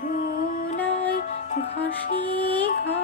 ধুলায় ঘষে ঘ